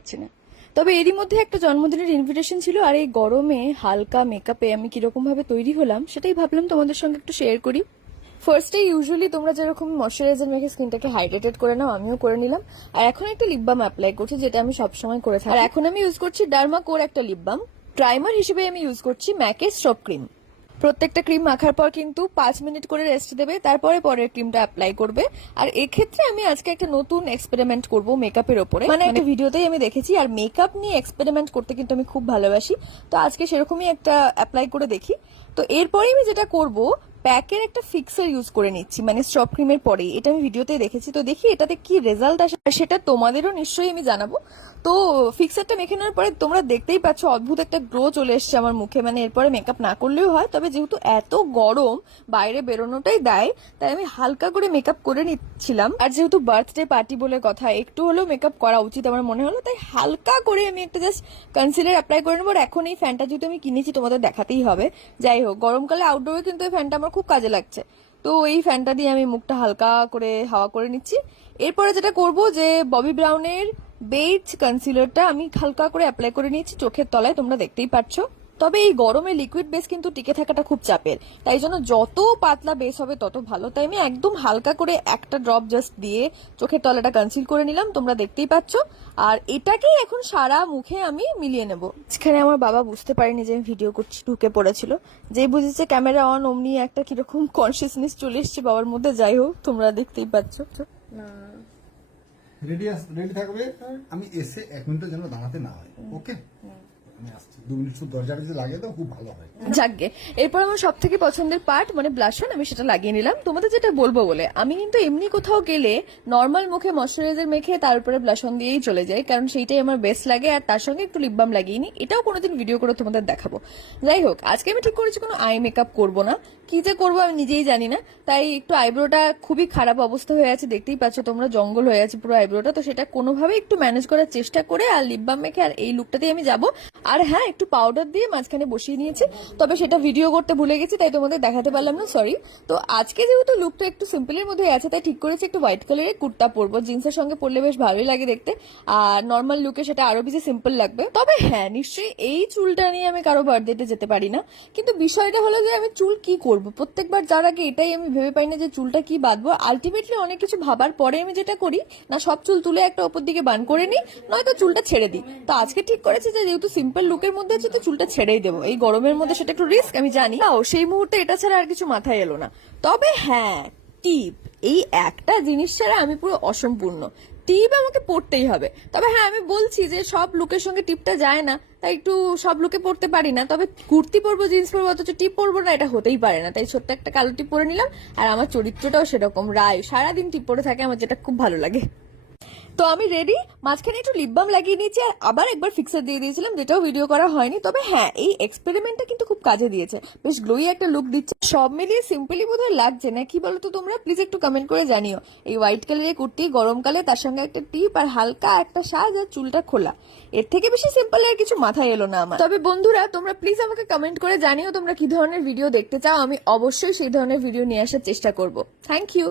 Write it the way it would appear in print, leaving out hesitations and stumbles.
পারছি না। তবে এরই মধ্যে একটা জন্মদিনের ইনভিটেশন ছিল, আর এই গরমে হালকা মেকআপে আমি কিরকম ভাবে তৈরি হলাম সেটাই ভাবলাম তোমাদের সঙ্গে একটু শেয়ার করি। ফার্স্টে ইউজুয়ালি তোমরা যেরকম ময়শ্চারাইজার মেখে স্কিনটাকে হাইড্রেটেড করে নাও, আমিও করে নিলাম। আর এখন একটা লিপ বাম অ্যাপ্লাই করছি, যেটা আমি সবসময় করে থাকি। আর এখন আমি ইউজ করছি ডার্মা কোর একটা লিপ বাম। প্রাইমার হিসেবে আমি ইউজ করছি ম্যাকের স্ট্রব ক্রিম। প্রত্যেকটা ক্রিম মাখার পর কিন্তু 5 মিনিট করে রেস্ট দেবে, তারপরে পরের ক্রিমটা অ্যাপ্লাই করবে। আর এক্ষেত্রে আমি আজকে একটা নতুন এক্সপেরিমেন্ট করব মেকআপের ওপরে, মানে একটা ভিডিওতেই আমি দেখেছি। আর মেকআপ নিয়ে এক্সপেরিমেন্ট করতে কিন্তু আমি খুব ভালোবাসি, তো আজকে সেরকমই একটা অ্যাপ্লাই করে দেখি। তো এরপরে আমি যেটা করব, প্যাকের একটা ফিক্সার ইউজ করে নিচ্ছি, মানে স্ট্রব ক্রিমের পরে। এটা আমি ভিডিওতে দেখেছি, তো দেখি এটাতে কি রেজাল্ট আসে, সেটা তোমাদেরও নিশ্চয়ই আমি জানাবো। তো ফিক্সারটা মেখে নেওয়ার পরে তোমরা দেখতেই পাচ্ছ অদ্ভুত একটা গ্লো চলে এসছে আমার মুখে। মানে এরপরে মেকআপ না করলেও হয়, তবে যেহেতু এত গরম বাইরে বেরোনোটাই দেয়, তাই আমি হালকা করে মেকআপ করে নিচ্ছিলাম। আর যেহেতু বার্থডে পার্টি বলে কথা, একটু হলেও মেকআপ করা উচিত আমার মনে হলো, তাই হালকা করে আমি একটা জাস্ট কনসিলার অ্যাপ্লাই করে নেবো। এখন এই ফ্যানটা যেহেতু আমি কিনেছি তোমাদের দেখাতেই হবে। যাই হোক, গরমকালে আউটডোরে কিন্তু এই ফ্যানটা আমার খুব কাজে লাগছে, তো এই ফ্যানটা দিয়ে আমি মুখটা হালকা করে হাওয়া করে নিচ্ছি। এরপরে যেটা করব, যে ববি ব্রাউনের বেজ কনসিলারটা আমি হালকা করে অ্যাপ্লাই করে নিয়েছি চোখের তলায়, তোমরা দেখতেই পাচ্ছ। তবে এই গরমে লিকুইড বেস কিন্তু টিকে থাকাটা খুব চাপের, তাই জন্য যত পাতলা বেস হবে তত ভালো। তাই আমি একদম হালকা করে একটা ড্রপ জাস্ট দিয়ে চোখের তলাটা কনসিল করে নিলাম, তোমরা দেখতেই পাচ্ছ। আর এটাকেই এখন সারা মুখে আমি মিলিয়ে নেব। সেখানে আমার বাবা বুঝতে পারেনি যে আমি ভিডিও করছি, ঢুকে পড়েছিল। যেই বুঝেছে ক্যামেরা অন, অমনি একটা কিরকম কনসিয়াসনেস চলে এসছে বাবার মধ্যে। যাই হোক, তোমরা দেখতেই পাচ্ছ। রেডি থাকবে। আমি এসে 1 মিনিটের জন্য দাঁড়াতে না হয়, ওকে? আমি আসছি, 2 মিনিট শুধু দরজাটা যদি লাগিয়ে দাও খুব ভালো হয়। যাকগে, এরপর আমার সব থেকে পছন্দের পার্ট মানে ব্লাশন, আমি সেটা লাগিয়ে নিলাম। তোমাদের যেটা বলবো বলে, আমি কিন্তু এমনি কোথাও গেলে নর্মাল মুখে ময়শ্চারাইজার মেখে তারপরে ব্লাশন দিয়েই চলে যাই, কারণ সেইটাই আমার বেস্ট লাগে। আর তার সঙ্গে একটু লিপ বাম লাগিয়ে নিই, এটাও কোনোদিন ভিডিও করে তোমাদের দেখাবো। যাই হোক, আজকে আমি ঠিক করেছি কোনো আই মেকআপ করবো না। কি যে করবো আমি নিজেই জানি না। তাই একটু আইব্রোটা খুবই খারাপ অবস্থা হয়ে আছে, দেখতেই পাচ্ছ তোমরা, জঙ্গল হয়ে আছে পুরো আইব্রোটা। তো সেটা কোনোভাবে একটু ম্যানেজ করার চেষ্টা করে আর লিপ বাম মেখে আর এই লুকটাতে আমি যাবো। আর হ্যাঁ, একটু পাউডার দিয়ে মাঝখানে বসিয়ে নিয়েছি, তবে সেটা ভিডিও করতে ভুলে গেছি, তাই তোমাদের দেখাতে পারলাম না, সরি। তো আজকে যেহেতু লুকটা একটু সিম্পলের মধ্যে আছে, তাই ঠিক করেছি একটু হোয়াইট কালারের কুর্তা পরবো। জিন্সের সঙ্গে পরলে বেশ ভালোই লাগে দেখতে, আর নর্মাল লুকে সেটা আরো বেশি সিম্পল লাগবে। তবে হ্যাঁ, নিশ্চয়ই এই চুলটা নিয়ে আমি কারো বার্থডেতে যেতে পারি না। কিন্তু বিষয়টা হলো যে আমি চুল কি করব, প্রত্যেকবার যার আগে এটাই আমি ভেবে পাই না যে চুলটা কি বাঁধবো। আলটিমেটলি অনেক কিছু ভাবার পরে আমি যেটা করি, না সব চুল তুলে একটা ওপর দিকে বান করে নিই, নয়তো চুলটা ছেড়ে দিই। তো আজকে ঠিক করেছি যে যেহেতু সিম্পল লুকের মধ্যে আছে, তো চুলটা ছেড়েই দেবো। এই গরমের মধ্যে সেটা একটু রিস্ক, আমি জানি। তাও সেই মুহূর্তে এটা ছাড়া আর কিছু মাথায় এলো না। তবে হ্যাঁ, টিপ, এই একটা জিনিস ছাড়া আমি পুরো অসম্পূর্ণ। টিপ আমাকে পড়তেই হবে। তবে হ্যাঁ, আমি বলছি যে সব লুকের সঙ্গে টিপটা যায় না, তাই একটু সব লুকে পড়তে পারি না। তবে কুর্তি পরবো, জিন্স পরবো, অথচ টিপ পরবো না, এটা হতেই পারে না। তাই ছোট্ট একটা কালো টিপ পরে নিলাম। আর আমার চরিত্রটাও সেরকম, রায় সারাদিন টিপ পরে থাকে, আমার যেটা খুব ভালো লাগে। তো আমি রেডি, মাঝখানে একটু লিপ বাম লাগিয়ে নিয়েছি, আর আবার একবার ফিক্সার দিয়ে দিয়েছিলাম, যেটাও ভিডিও করা হয়নি। তবে হ্যাঁ, এই এক্সপেরিমেন্টটা কিন্তু খুব কাজে দিয়েছে, বেশ গ্লোই একটা লুক দিচ্ছে। সব মিলিয়ে সিম্পলি বোধহয় লাগছে না, কি বলতো তোমরা? প্লিজ একটু কমেন্ট করে জানিও। এই হোয়াইট কালারের কুর্তি, গরমকালে, তার সঙ্গে একটা টিপ আর হালকা একটা সাজ আর চুলটা খোলা, এর থেকে বেশি সিম্পল আর কিছু মাথায় এলো না আমার। তবে বন্ধুরা, তোমরা প্লিজ আমাকে কমেন্ট করে জানিও তোমরা কি ধরনের ভিডিও দেখতে চাও, আমি অবশ্যই সেই ধরনের ভিডিও নিয়ে আসার চেষ্টা করবো। Thank you.